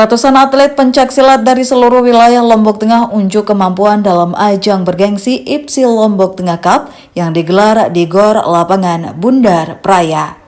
Ratusan atlet pencaksilat dari seluruh wilayah Lombok Tengah unjuk kemampuan dalam ajang bergengsi IPSI Lombok Tengah Cup yang digelar di GOR Lapangan Bundar Praya.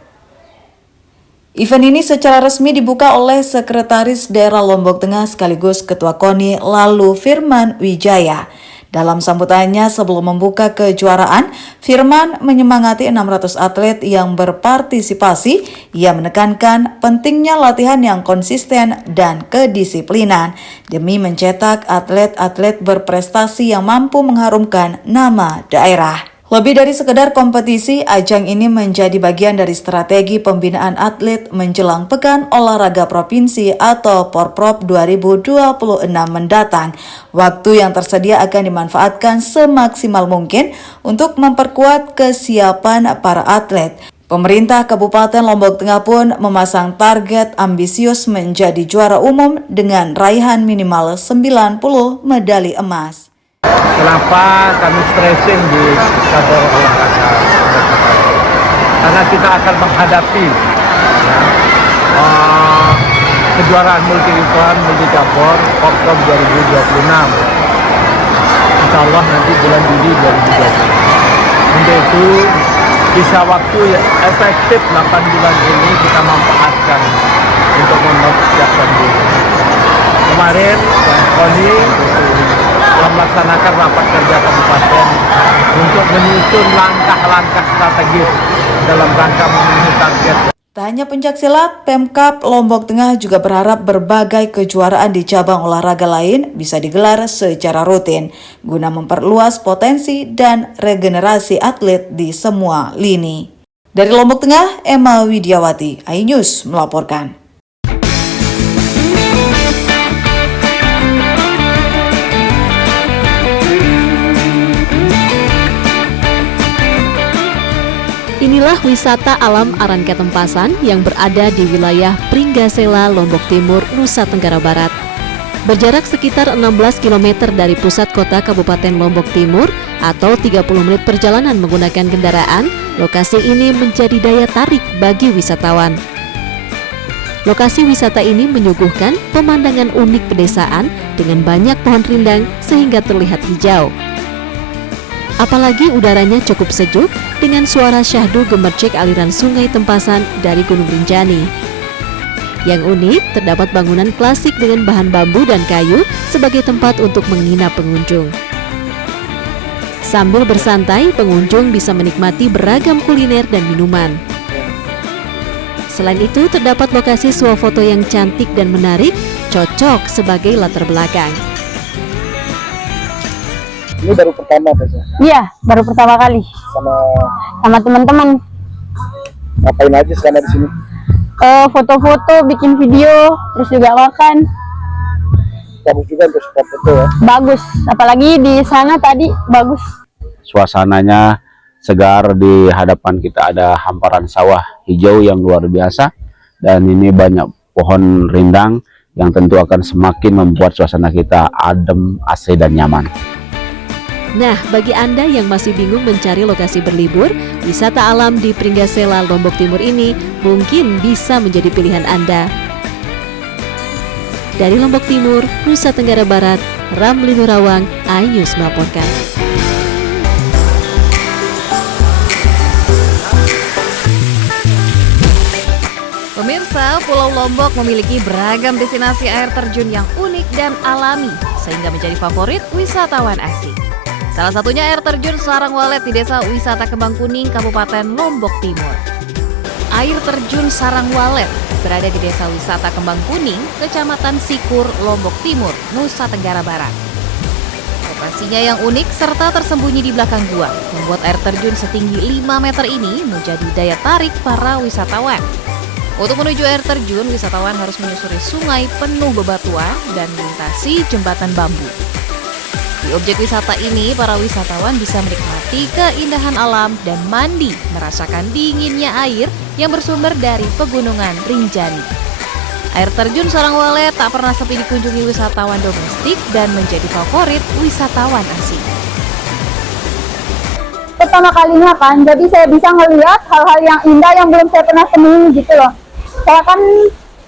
Event ini secara resmi dibuka oleh Sekretaris Daerah Lombok Tengah sekaligus Ketua KONI Lalu Firman Wijaya. Dalam sambutannya sebelum membuka kejuaraan, Firman menyemangati 600 atlet yang berpartisipasi. Ia menekankan pentingnya latihan yang konsisten dan kedisiplinan demi mencetak atlet-atlet berprestasi yang mampu mengharumkan nama daerah. Lebih dari sekedar kompetisi, ajang ini menjadi bagian dari strategi pembinaan atlet menjelang Pekan Olahraga Provinsi atau Porprov 2026 mendatang. Waktu yang tersedia akan dimanfaatkan semaksimal mungkin untuk memperkuat kesiapan para atlet. Pemerintah Kabupaten Lombok Tengah pun memasang target ambisius menjadi juara umum dengan raihan minimal 90 medali emas. Kenapa kami stressing di cabur olahraga? Karena kita akan menghadapi kejuaraan multi event, multi cabur Porprov 2026. Insya Allah nanti bulan Juli 2020. Untuk itu bisa waktu efektif 8 bulan ini kita manfaatkan untuk mempersiapkan diri. Kemarin KONI telah melaksanakan rapat kerja kabupaten untuk menyusun langkah-langkah strategis dalam rangka memenuhi target. Tak hanya pencaksilat, Pemkab Lombok Tengah juga berharap berbagai kejuaraan di cabang olahraga lain bisa digelar secara rutin guna memperluas potensi dan regenerasi atlet di semua lini. Dari Lombok Tengah, Emma Widiawati, iNews melaporkan. Inilah wisata alam Arangketempasan yang berada di wilayah Pringgasela, Lombok Timur, Nusa Tenggara Barat. Berjarak sekitar 16 km dari pusat kota Kabupaten Lombok Timur atau 30 menit perjalanan menggunakan kendaraan, lokasi ini menjadi daya tarik bagi wisatawan. Lokasi wisata ini menyuguhkan pemandangan unik pedesaan dengan banyak pohon rindang sehingga terlihat hijau. Apalagi udaranya cukup sejuk dengan suara syahdu gemercik aliran sungai Tempasan dari Gunung Rinjani. Yang unik, terdapat bangunan klasik dengan bahan bambu dan kayu sebagai tempat untuk menginap pengunjung. Sambil bersantai, pengunjung bisa menikmati beragam kuliner dan minuman. Selain itu, terdapat lokasi swafoto yang cantik dan menarik, cocok sebagai latar belakang. Ini baru pertama Tessa? Iya, baru pertama kali. Sama teman-teman. Ngapain aja selama di sini? Foto-foto, bikin video, terus juga makan. Bagus juga untuk spot foto ya? Bagus, apalagi di sana tadi bagus. Suasananya segar, di hadapan kita ada hamparan sawah hijau yang luar biasa. Dan ini banyak pohon rindang yang tentu akan semakin membuat suasana kita adem, asri, dan nyaman. Nah, bagi Anda yang masih bingung mencari lokasi berlibur, wisata alam di Pringgasela, Lombok Timur ini mungkin bisa menjadi pilihan Anda. Dari Lombok Timur, Nusa Tenggara Barat, Ramli Nurawang, iNews melaporkan. Pemirsa, Pulau Lombok memiliki beragam destinasi air terjun yang unik dan alami, sehingga menjadi favorit wisatawan asing. Salah satunya air terjun Sarang Walet di Desa Wisata Kembang Kuning, Kabupaten Lombok Timur. Air terjun Sarang Walet berada di Desa Wisata Kembang Kuning, Kecamatan Sikur, Lombok Timur, Nusa Tenggara Barat. Lokasinya yang unik serta tersembunyi di belakang gua, membuat air terjun setinggi 5 meter ini menjadi daya tarik para wisatawan. Untuk menuju air terjun, wisatawan harus menyusuri sungai penuh bebatuan dan melintasi jembatan bambu. Di objek wisata ini, para wisatawan bisa menikmati keindahan alam dan mandi, merasakan dinginnya air yang bersumber dari pegunungan Rinjani. Air terjun Sarang Walet tak pernah sepi dikunjungi wisatawan domestik dan menjadi favorit wisatawan asing. Pertama kalinya kan, jadi saya bisa ngelihat hal-hal yang indah yang belum saya pernah temui gitu loh. Saya kan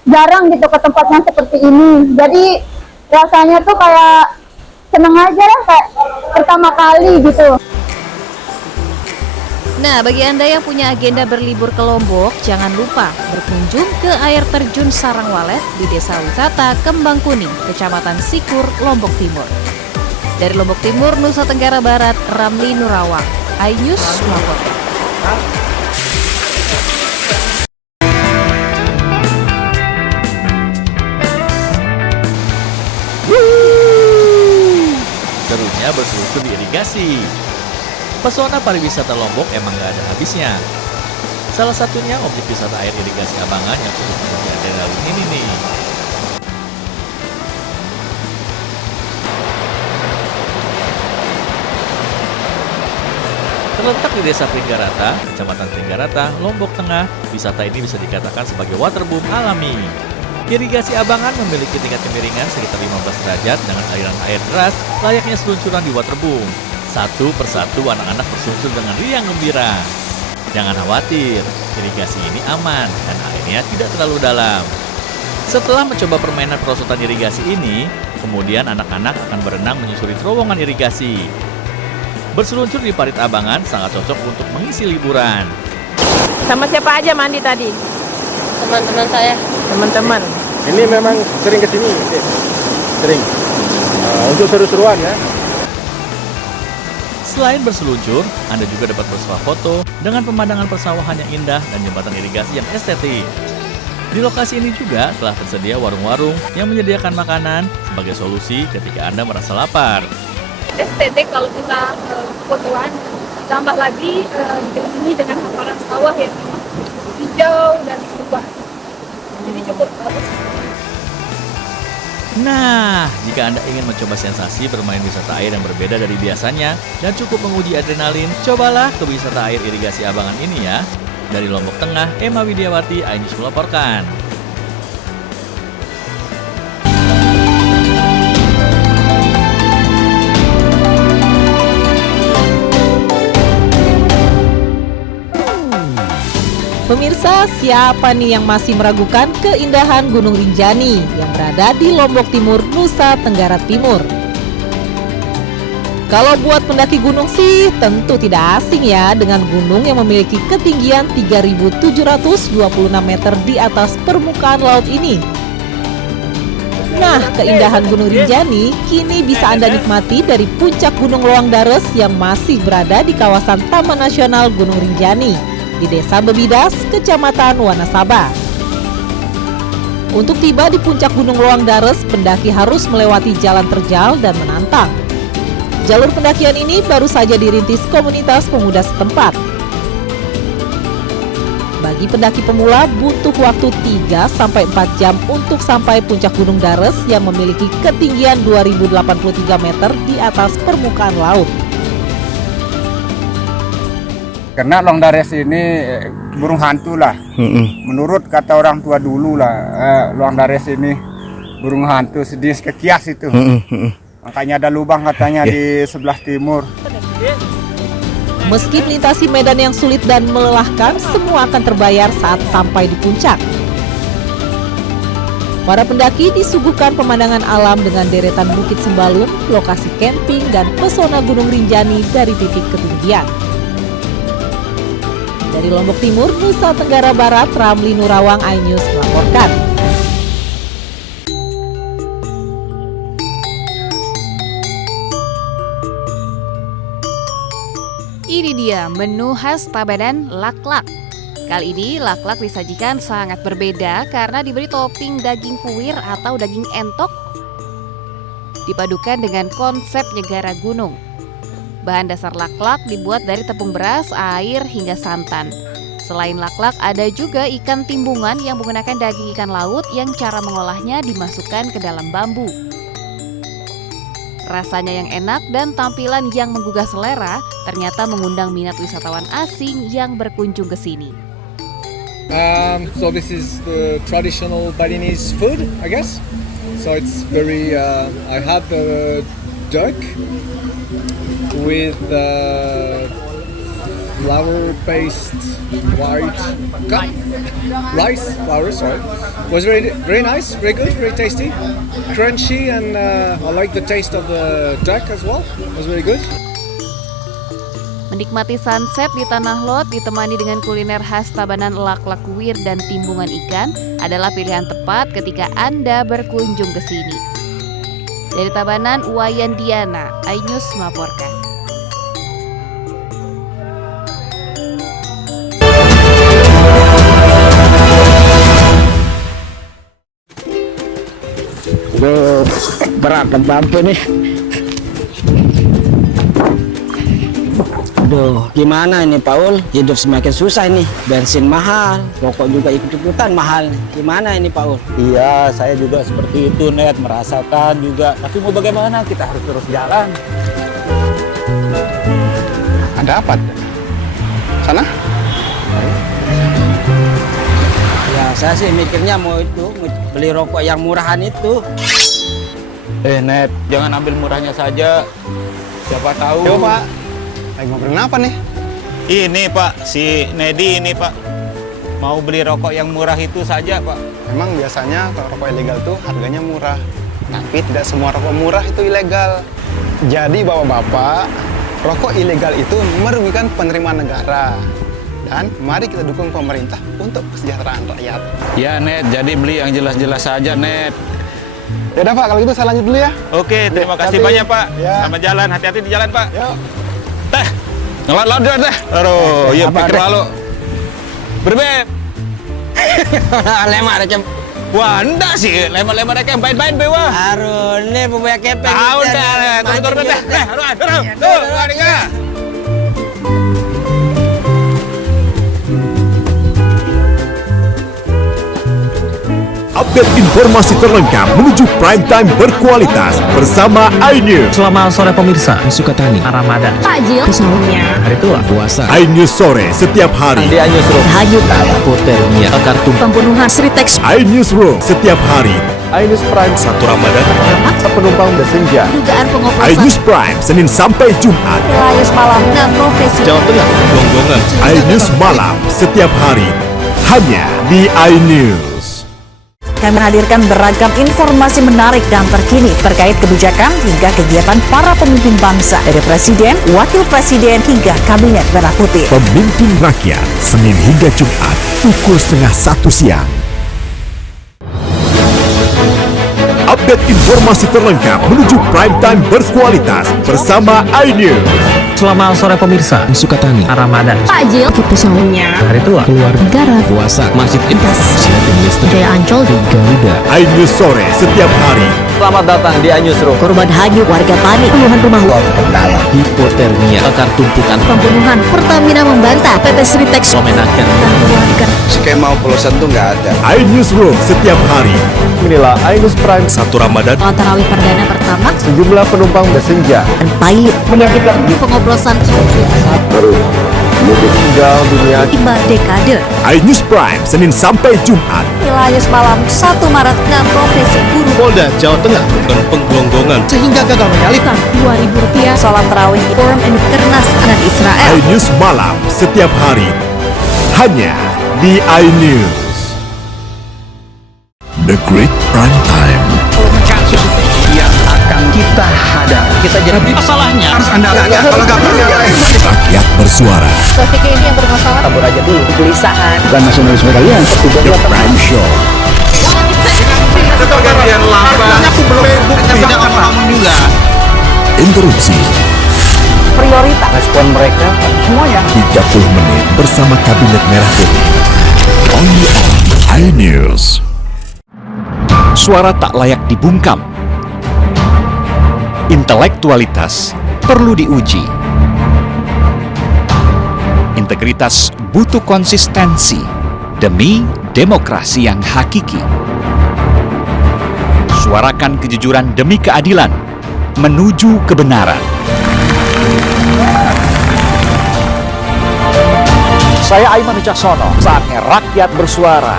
jarang gitu ke tempat yang seperti ini. Jadi rasanya tuh kayak seneng aja lah, kayak pertama kali gitu. Nah, bagi Anda yang punya agenda berlibur ke Lombok, jangan lupa berkunjung ke air terjun Sarangwalet di Desa Wisata Kembang Kuning, Kecamatan Sikur, Lombok Timur. Dari Lombok Timur, Nusa Tenggara Barat, Ramli Nurawang, iNews melaporkan. Serunya berselusur di irigasi. Pesona pariwisata Lombok emang gak ada habisnya. Salah satunya objek wisata air irigasi Abangan yang cukup menjadi adrenalin ini nih. Terletak di Desa Pringgarata, Kecamatan Pringgarata, Lombok Tengah, wisata ini bisa dikatakan sebagai waterboom alami. Irigasi Abangan memiliki tingkat kemiringan sekitar 15 derajat dengan aliran air deras layaknya seluncuran di waterboom. Satu persatu anak-anak bersunsur dengan riang gembira. Jangan khawatir, irigasi ini aman dan airnya tidak terlalu dalam. Setelah mencoba permainan perosotan irigasi ini, kemudian anak-anak akan berenang menyusuri terowongan irigasi. Berseluncur di parit Abangan sangat cocok untuk mengisi liburan. Sama siapa aja mandi tadi? Teman-teman saya. Teman-teman. Ini memang sering ke sini, sering. Untuk seru-seruan ya. Selain berseluncur, Anda juga dapat bersuah foto dengan pemandangan persawahan yang indah dan jembatan irigasi yang estetik. Di lokasi ini juga telah tersedia warung-warung yang menyediakan makanan sebagai solusi ketika Anda merasa lapar. Estetik kalau kita fotoan, tambah lagi ini dengan hamparan sawah yang hijau dan berubah. Jadi cukup bagus. Nah, jika Anda ingin mencoba sensasi bermain wisata air yang berbeda dari biasanya dan cukup menguji adrenalin, cobalah ke wisata air irigasi Abangan ini ya. Dari Lombok Tengah, Emma Widiawati, iNews melaporkan. Pemirsa, siapa nih yang masih meragukan keindahan Gunung Rinjani yang berada di Lombok Timur, Nusa Tenggara Timur? Kalau buat pendaki gunung sih tentu tidak asing ya dengan gunung yang memiliki ketinggian 3.726 meter di atas permukaan laut ini. Nah, keindahan Gunung Rinjani kini bisa Anda nikmati dari puncak Gunung Loang Dares yang masih berada di kawasan Taman Nasional Gunung Rinjani di Desa Bebidas, Kecamatan Wanasaba. Untuk tiba di puncak Gunung Loang Dares, pendaki harus melewati jalan terjal dan menantang. Jalur pendakian ini baru saja dirintis komunitas pemuda setempat. Bagi pendaki pemula butuh waktu 3-4 jam untuk sampai puncak Gunung Dares yang memiliki ketinggian 2083 meter di atas permukaan laut. Karena Loang Dares ini burung hantu lah. Menurut kata orang tua dulu lah, Loang Dares ini burung hantu sedih kekias itu. Makanya ada lubang katanya di sebelah timur. Meski melintasi medan yang sulit dan melelahkan, semua akan terbayar saat sampai di puncak. Para pendaki disuguhkan pemandangan alam dengan deretan bukit Sembalun, lokasi camping, dan pesona Gunung Rinjani dari titik ketinggian. Dari Lombok Timur, Nusa Tenggara Barat, Ramli Nurawang, iNews melaporkan. Ini dia menu khas Tabanan laklak. Kali ini laklak disajikan sangat berbeda karena diberi topping daging kuir atau daging entok dipadukan dengan konsep nyegara gunung. Bahan dasar laklak dibuat dari tepung beras, air, hingga santan. Selain laklak, ada juga ikan timbungan yang menggunakan daging ikan laut yang cara mengolahnya dimasukkan ke dalam bambu. Rasanya yang enak dan tampilan yang menggugah selera ternyata mengundang minat wisatawan asing yang berkunjung ke sini. So this is the traditional Balinese food, I guess. So it's very. I had the duck with flour-based white cup rice flour. Sorry, was very nice, very good, very tasty, crunchy, and I like the taste of the duck as well. It was very good. Menikmati sunset di Tanah Lot ditemani dengan kuliner khas Tabanan Lak-lak wir dan timbungan ikan adalah pilihan tepat ketika Anda berkunjung ke sini. Dari Tabanan, Wayan Diana, iNews melaporkan. Berat bambu nih. Aduh, gimana ini Paul? Hidup semakin susah nih. Bensin mahal, rokok juga ikut-ikutan mahal. Gimana ini Paul? Iya, saya juga seperti itu, Net. Merasakan juga. Tapi mau bagaimana? Kita harus terus jalan. Ada apa? Sana? Ya, saya sih mikirnya mau beli rokok yang murahan itu. Net, jangan ambil murahnya saja. Siapa tahu. Yo, Pak. Lagi ngobrolin apa nih? Ini Pak, si Nedi ini Pak. Mau beli rokok yang murah itu saja Pak. Memang biasanya kalau rokok ilegal tuh harganya murah. Tapi tidak semua rokok murah itu ilegal. Jadi bapak-bapak, rokok ilegal itu merugikan penerimaan negara. Dan mari kita dukung pemerintah untuk kesejahteraan rakyat. Ya Net, jadi beli yang jelas-jelas saja Net. Ya udah Pak, kalau gitu saya lanjut dulu ya. Oke, terima kasih banyak Pak. Ya. Selamat jalan, hati-hati di jalan Pak. Yuk. Teh, ngelot-lot dulu teh. Aduh, iya pikir lalu. Berbeb. Lemar aja. Wah, enggak sih, lemar-lemar kayak main-main bewa. Aduh, ini pembayar kepeng. Tahu deh, turun teh. Aduh, tuh, enggak. Update informasi terlengkap menuju prime time berkualitas bersama iNews. Selamat sore pemirsa, Sukatani, Ramadan, Takjil, Sahurnya, Hari Tua, Puasa. iNews sore setiap hari. Di iNews Room, Hanyut, Hotelnya, Kartu, Pembunuhan Sritex, iNews Room setiap hari. iNews Prime, 1 Ramadan. penumpang bersenja. dugaan pengoplosan, iNews Prime Senin sampai Jumat. iNews malam, 6 profesi, Jawa Tengah, Gonggongan. iNews malam setiap hari hanya di iNews. Kami menghadirkan beragam informasi menarik dan terkini terkait kebijakan hingga kegiatan para pemimpin bangsa dari Presiden, Wakil Presiden hingga Kabinet Merah Putih. Pemimpin Rakyat Senin hingga Jumat pukul 12:30 siang. Update informasi terlengkap menuju prime time berkualitas bersama iNews. Selamat sore pemirsa, Sukatani, Ramadan, takjil, Sahurnya, Hari Tua, Keluarga, Puasa, Masjid Intas, Silatin Listrik, Jaya Ancol, Garuda. iNews sore setiap hari. Selamat datang di iNews Room. Korban hanyut warga panik, puluhan rumah Hipotermia, akar tumpukan, pembunuhan, Pertamina membantah, PT Sritex, memenangkan. Skema oplosan tuh nggak ada. iNews Room setiap hari. Inilah iNews Prime, 1 Ramadan. Tarawih perdana pertama, sejumlah penumpang bersenja. dan pilot menyakitkan pengoplosan, Mudik tinggal dunia 5 dekade. iNews Prime Senin sampai Jumat. iNews malam 1 Maret, 6 profesi guru, Polda Jawa Tengah dan penggelonggongan sehingga gagal menyalip. Rp2.000, Salat tarawih Forum and Kernas dan Israel. iNews malam setiap hari hanya di iNews. The Great Prime Time. Kasus yang akan kita hadapi. Kita jadi masalahnya harus Anda Kalau nggak Rakyat bersuara. Topik ini yang bermasalah, tabur aja dulu. Kegelisahan. Bukan nasionalisme kalian. The Prime Show. Pergantian lambat. Aku belum bukti. Jangan ngomong juga. Interupsi. Prioritas. Respon mereka semuanya 30 menit bersama Kabinet Merah Putih. Only on iNews. Suara tak layak dibungkam. Intelektualitas perlu diuji. Integritas butuh konsistensi demi demokrasi yang hakiki. Suarakan kejujuran demi keadilan menuju kebenaran. Saya Aiman Wicaksono, saatnya rakyat bersuara.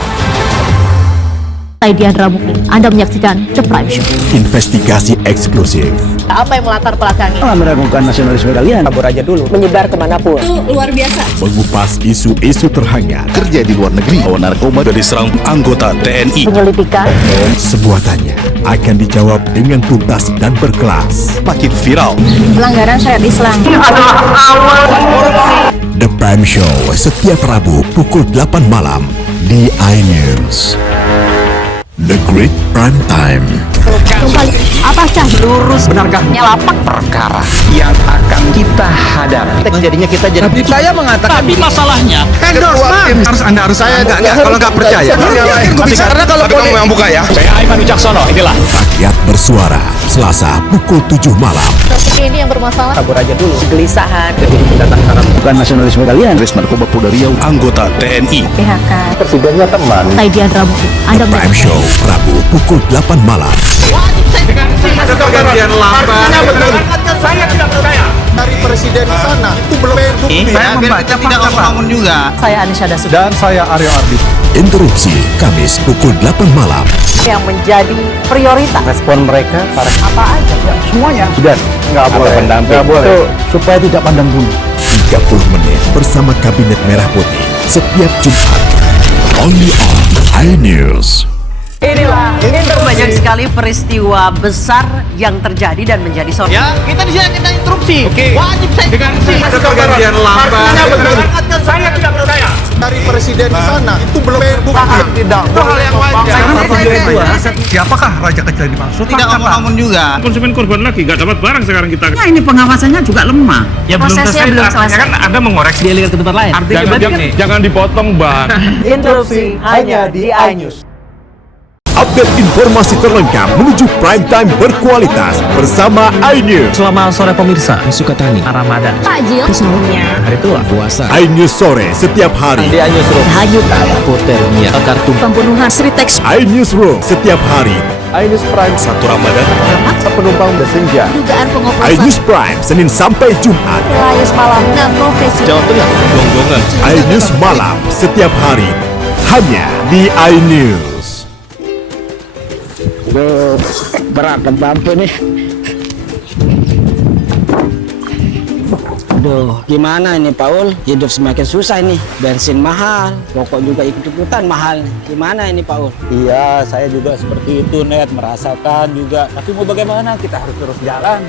Saya Diandra Mukni. Anda menyaksikan The Prime Show. Investigasi eksklusif Apa yang melatar belakangi? Meragukan nasionalisme kalian. Kabur aja dulu. Menyebar kemanapun. Itu luar biasa. Mengupas isu-isu terhangat. Kerja di luar negeri. Bawa narkoba dari serang anggota TNI. Penyelidikan. Sebuah tanya akan dijawab dengan tuntas dan berkelas. Makin viral. Pelanggaran syariat Islam. The Prime Show setiap Rabu pukul 8 malam di iNews. The Great Prime Time. Apakah lurus? Benarkah lapak Perkara yang akan kita hadapi. Jadinya kita jadi. Saya mengatakan. Tapi masalahnya Harus saya kalau nggak percaya. Karena kalau kamu yang buka ya. saya Aiman Wicaksono, inilah Rakyat bersuara Selasa pukul 7 malam. seperti ini yang bermasalah? Kabur aja dulu. Kegelisahan. Bukan nasionalisme kalian. Res Narkoba Polda Riau anggota TNI. PHK. Presidennya teman. Taidian Rabu. Anda Prime Show Rabu pukul 8 malam. Ada pergantian lambat. Saya tidak percaya. Dari presiden di sana itu belum bukti. Saya membaca tidak bangun juga. Saya Anisha Dasud. Dan saya Aryo Ardi. Interupsi Kamis pukul 8 malam. Yang menjadi prioritas. Respon mereka para Apa aja? semuanya sudah nggak boleh. Nggak boleh. Itu supaya tidak pandang bulu. 30 menit bersama Kabinet Merah Putih setiap Jumat. Only on iNews. Inilah banyak sekali peristiwa besar yang terjadi dan menjadi sorotan. ya kita di sini kita interupsi. Wajib saya Ada pergantian lambat. saya tidak percaya. Dari presiden di sana itu belum bukti. Tidak. Itu hal yang wajar. Siapakah raja kecil yang dimaksud? Tidak ngomong juga. Konsumen korban lagi, nggak dapat barang sekarang kita. Nah, ini pengawasannya juga lemah. Ya Prosesnya belum selesai. Kan Anda mengoreksi. Dia lihat ke tempat lain. Jangan dipotong, Bang. Interupsi hanya di iNews. Update informasi terlengkap menuju prime time berkualitas bersama iNews. Selamat sore pemirsa. Sukatani. Ramadan. Takjil. Sahurnya. Hari tua. Puasa. iNews sore setiap hari. Di iNewsroom. Hanyut. Hotelnya. Kartu. Pembunuhan Sri Teks. iNewsroom setiap hari. iNews Prime 1 Ramadan. penumpang bersenja. Dugaan pengoplosan. iNews Prime Senin sampai Jumat. Layus malam 6 profesi. Jawa Tengah. Gonggongan. iNews malam setiap hari hanya di iNews. Berat bambu nih. Aduh, gimana ini Paul? Hidup semakin susah nih. Bensin mahal, rokok juga ikut-ikutan mahal. Gimana ini Paul? Iya, saya juga seperti itu, Net, merasakan juga. Tapi mau bagaimana? Kita harus terus jalan.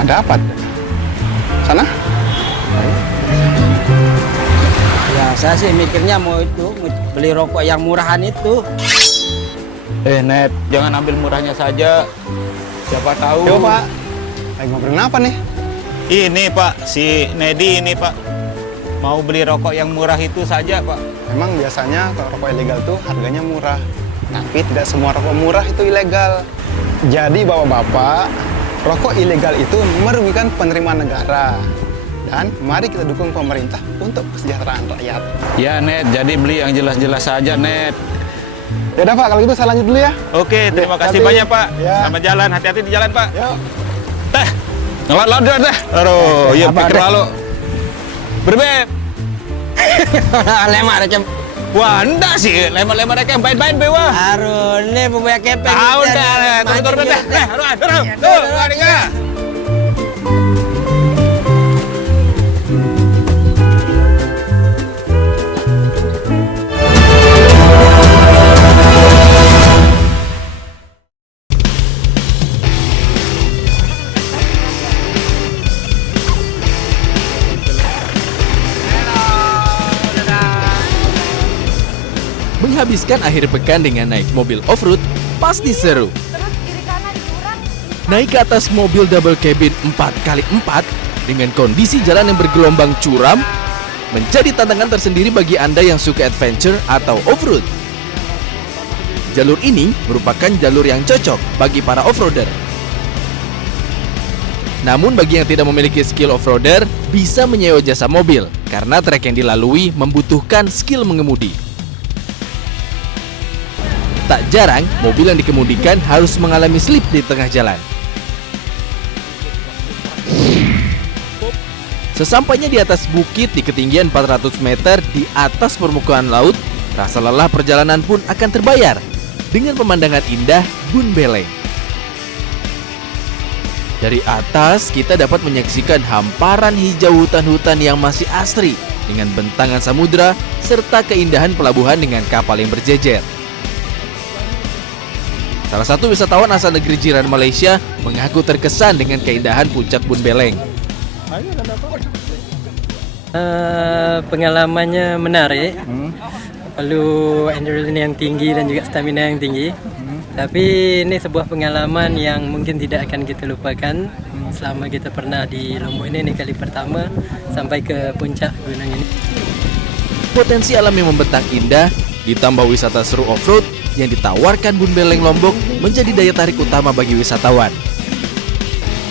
Ada apa? Sana? Ya, saya sih mikirnya mau beli rokok yang murahan itu. Net, jangan ambil murahnya saja. Siapa tahu. Yo, Pak. Lagi ngobrolin apa nih? Ini, Pak, si Nedi ini, Pak. Mau beli rokok yang murah itu saja, Pak. Memang biasanya kalau rokok ilegal tuh harganya murah. Tapi tidak semua rokok murah itu ilegal. Jadi bapak-bapak, rokok ilegal itu merugikan penerimaan negara. Dan mari kita dukung pemerintah untuk kesejahteraan rakyat. Ya, Net, jadi beli yang jelas-jelas saja, Net. Ya udah Pak, kalau gitu saya lanjut dulu ya. Oke, terima kasih hati-hati. banyak, Pak. Ya. Selamat jalan, hati-hati di jalan, Pak. Yuk. Teh, ngelot-lot dulu, Teh. Aduh, yuk, Apa, pikir Dek? lalu. Berbeb. Lemah recem. Wah, enggak sih. Lemar-lemar yang baik-baik, Bewa. Aduh, ini pembayar kepeng. Tahu deh, turun, Teh. Turun. Tuh, adiknya. Menghabiskan akhir pekan dengan naik mobil off-road pasti seru. Naik ke atas mobil double cabin 4x4 dengan kondisi jalan yang bergelombang curam menjadi tantangan tersendiri bagi Anda yang suka adventure atau off-road. Jalur ini merupakan jalur yang cocok bagi para off-roader. Namun bagi yang tidak memiliki skill off-roader, bisa menyewa jasa mobil karena trek yang dilalui membutuhkan skill mengemudi. Tak jarang, mobil yang dikemudikan harus mengalami slip di tengah jalan. Sesampainya di atas bukit di ketinggian 400 meter di atas permukaan laut, rasa lelah perjalanan pun akan terbayar dengan pemandangan indah Bun Beleng. Dari atas kita dapat menyaksikan hamparan hijau hutan-hutan yang masih asri dengan bentangan samudra serta keindahan pelabuhan dengan kapal yang berjejer. Salah satu wisatawan asal negeri jiran Malaysia mengaku terkesan dengan keindahan puncak Bun Beleng. Pengalamannya menarik, perlu adrenalin yang tinggi dan juga stamina yang tinggi. Tapi ini sebuah pengalaman yang mungkin tidak akan kita lupakan selama kita pernah di Lombok ini kali pertama sampai ke puncak gunung ini. Potensi alam yang membentang indah ditambah wisata seru off-road yang ditawarkan Bun Beleng Lombok menjadi daya tarik utama bagi wisatawan.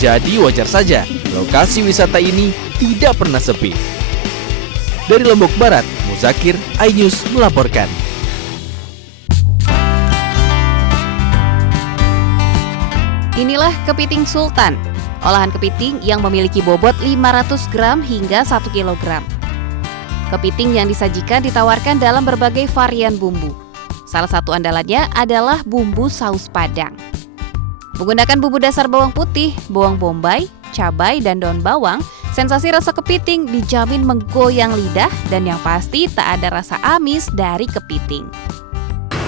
Jadi wajar saja lokasi wisata ini tidak pernah sepi. Dari Lombok Barat, Muzakir, iNews melaporkan. Inilah kepiting sultan, olahan kepiting yang memiliki bobot 500 gram hingga 1 kilogram. Kepiting yang disajikan ditawarkan dalam berbagai varian bumbu. Salah satu andalannya adalah bumbu saus Padang. Menggunakan bumbu dasar bawang putih, bawang bombay, cabai, dan daun bawang, sensasi rasa kepiting dijamin menggoyang lidah dan yang pasti tak ada rasa amis dari kepiting.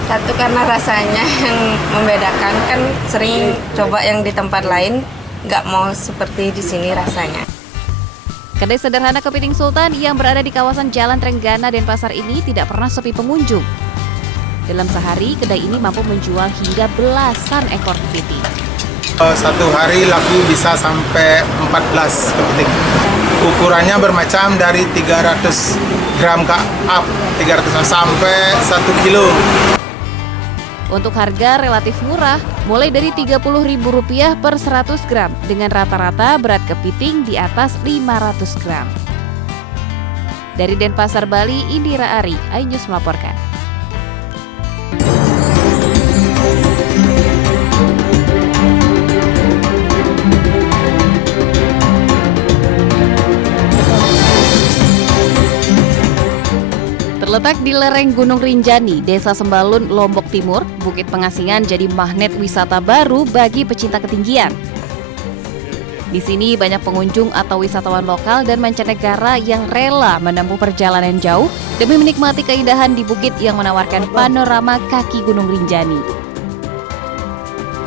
Satu karena rasanya yang membedakan, kan sering coba yang di tempat lain, nggak mau seperti di sini rasanya. Kedai sederhana kepiting sultan yang berada di kawasan Jalan Trenggana Denpasar ini tidak pernah sepi pengunjung. Dalam sehari, kedai ini mampu menjual hingga belasan ekor kepiting. Satu hari laku bisa sampai 14 kepiting. Ukurannya bermacam dari 300 gram ke up, 300 sampai 1 kilo. Untuk harga relatif murah, mulai dari Rp30.000 per 100 gram dengan rata-rata berat kepiting di atas 500 gram. Dari Denpasar, Bali, Indira Ari, iNews melaporkan. Terletak di lereng Gunung Rinjani, Desa Sembalun, Lombok Timur, Bukit Pengasingan jadi magnet wisata baru bagi pecinta ketinggian. Di sini banyak pengunjung atau wisatawan lokal dan mancanegara yang rela menempuh perjalanan jauh demi menikmati keindahan di bukit yang menawarkan panorama kaki Gunung Rinjani.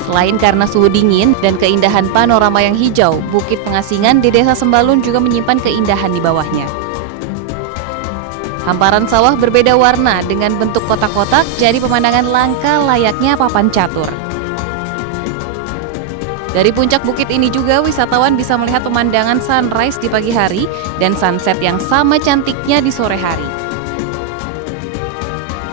Selain karena suhu dingin dan keindahan panorama yang hijau, Bukit Pengasingan di Desa Sembalun juga menyimpan keindahan di bawahnya. Hamparan sawah berbeda warna dengan bentuk kotak-kotak jadi pemandangan langka layaknya papan catur. Dari puncak bukit ini juga wisatawan bisa melihat pemandangan sunrise di pagi hari dan sunset yang sama cantiknya di sore hari.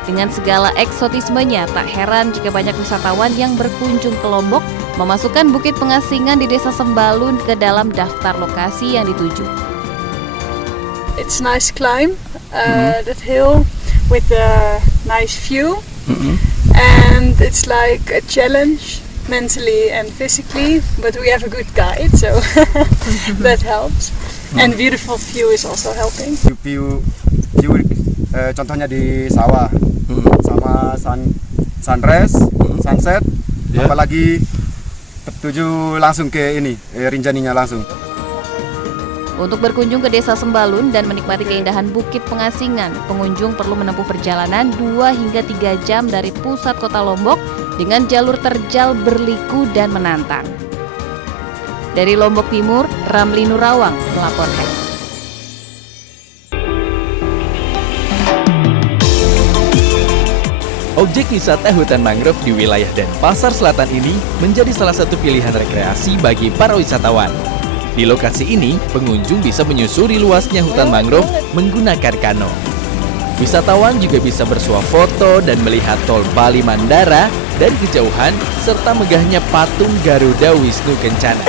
Dengan segala eksotismenya, tak heran jika banyak wisatawan yang berkunjung ke Lombok memasukkan Bukit Pengasingan di Desa Sembalun ke dalam daftar lokasi yang dituju. It's nice climb, that hill with a nice view, and it's like a challenge mentally and physically, but we have a good guide, so that helps. And beautiful view is also helping. View contohnya di sawah, sama sunrise, sunset, apalagi tertuju langsung ke ini, Rinjaninya langsung. Untuk berkunjung ke Desa Sembalun dan menikmati keindahan Bukit Pengasingan, pengunjung perlu menempuh perjalanan 2 hingga 3 jam dari pusat kota Lombok dengan jalur terjal berliku dan menantang. Dari Lombok Timur, Ramli Nurawang melaporkan. Objek wisata hutan mangrove di wilayah Denpasar Selatan ini menjadi salah satu pilihan rekreasi bagi para wisatawan. Di lokasi ini, pengunjung bisa menyusuri luasnya hutan mangrove menggunakan kano. Wisatawan juga bisa bersuah foto dan melihat tol Bali Mandara dari kejauhan serta megahnya patung Garuda Wisnu Kencana.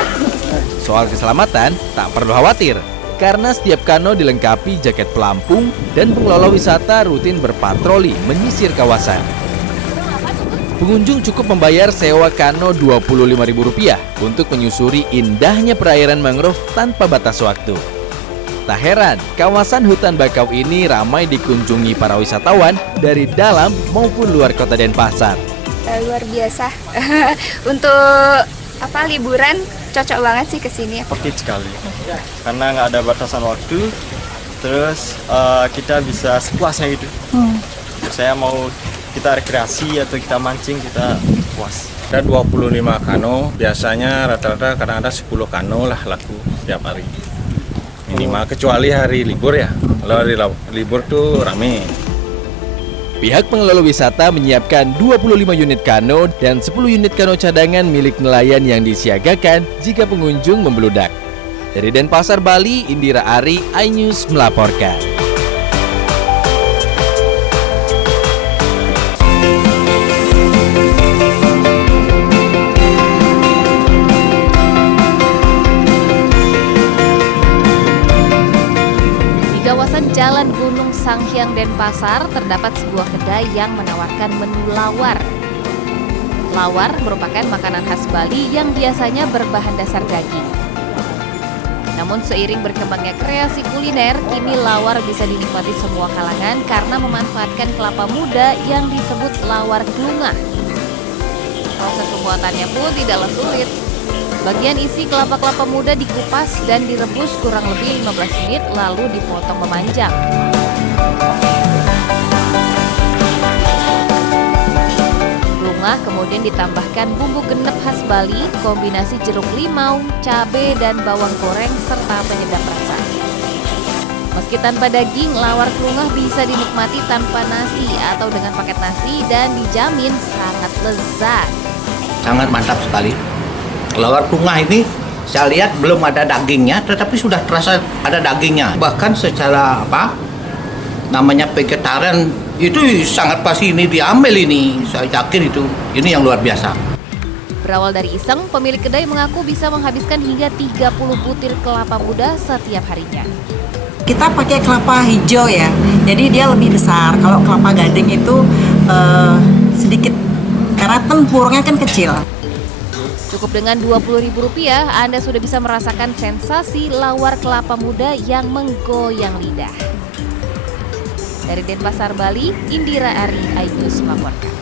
Soal keselamatan, tak perlu khawatir karena setiap kano dilengkapi jaket pelampung dan pengelola wisata rutin berpatroli menyisir kawasan. Pengunjung cukup membayar sewa kano Rp25.000 untuk menyusuri indahnya perairan mangrove tanpa batas waktu. Tak heran, kawasan hutan bakau ini ramai dikunjungi para wisatawan dari dalam maupun luar kota Denpasar. Luar biasa. Untuk liburan cocok banget sih ke sini. Oke sekali, karena nggak ada batasan waktu, terus kita bisa sepuasnya gitu. Saya mau kita rekreasi atau kita mancing, kita puas. Ada 25 kano, biasanya rata-rata kadang ada 10 kano lah laku setiap hari. Minimal, kecuali hari libur ya. Kalau hari libur tuh rame. Pihak pengelola wisata menyiapkan 25 unit kano dan 10 unit kano cadangan milik nelayan yang disiagakan jika pengunjung membludak. Dari Denpasar, Bali, Indira Ari, iNews melaporkan. Kawasan Jalan Gunung Sanghyang Denpasar terdapat sebuah kedai yang menawarkan menu lawar. Lawar merupakan makanan khas Bali yang biasanya berbahan dasar daging. Namun seiring berkembangnya kreasi kuliner, kini lawar bisa dinikmati semua kalangan karena memanfaatkan kelapa muda yang disebut lawar klungah. Proses pembuatannya pun tidaklah sulit. Bagian isi kelapa-kelapa muda dikupas dan direbus kurang lebih 15 menit lalu dipotong memanjang. Klungah kemudian ditambahkan bumbu genep khas Bali, kombinasi jeruk limau, cabai dan bawang goreng serta penyedap rasa. Meski tanpa daging, lawar klungah bisa dinikmati tanpa nasi atau dengan paket nasi dan dijamin sangat lezat. Sangat mantap sekali. Lawar klungah ini saya lihat belum ada dagingnya, tetapi sudah terasa ada dagingnya. Bahkan secara namanya vegetarian itu sangat pasti ini diambil ini. Saya yakin itu. Ini yang luar biasa. Berawal dari iseng, pemilik kedai mengaku bisa menghabiskan hingga 30 butir kelapa muda setiap harinya. Kita pakai kelapa hijau ya, jadi dia lebih besar. Kalau kelapa gading itu sedikit, karena tempurnya kan kecil. Cukup dengan Rp20.000, Anda sudah bisa merasakan sensasi lawar kelapa muda yang menggoyang lidah. Dari Denpasar, Bali, Indira Ari, iNews melaporkan.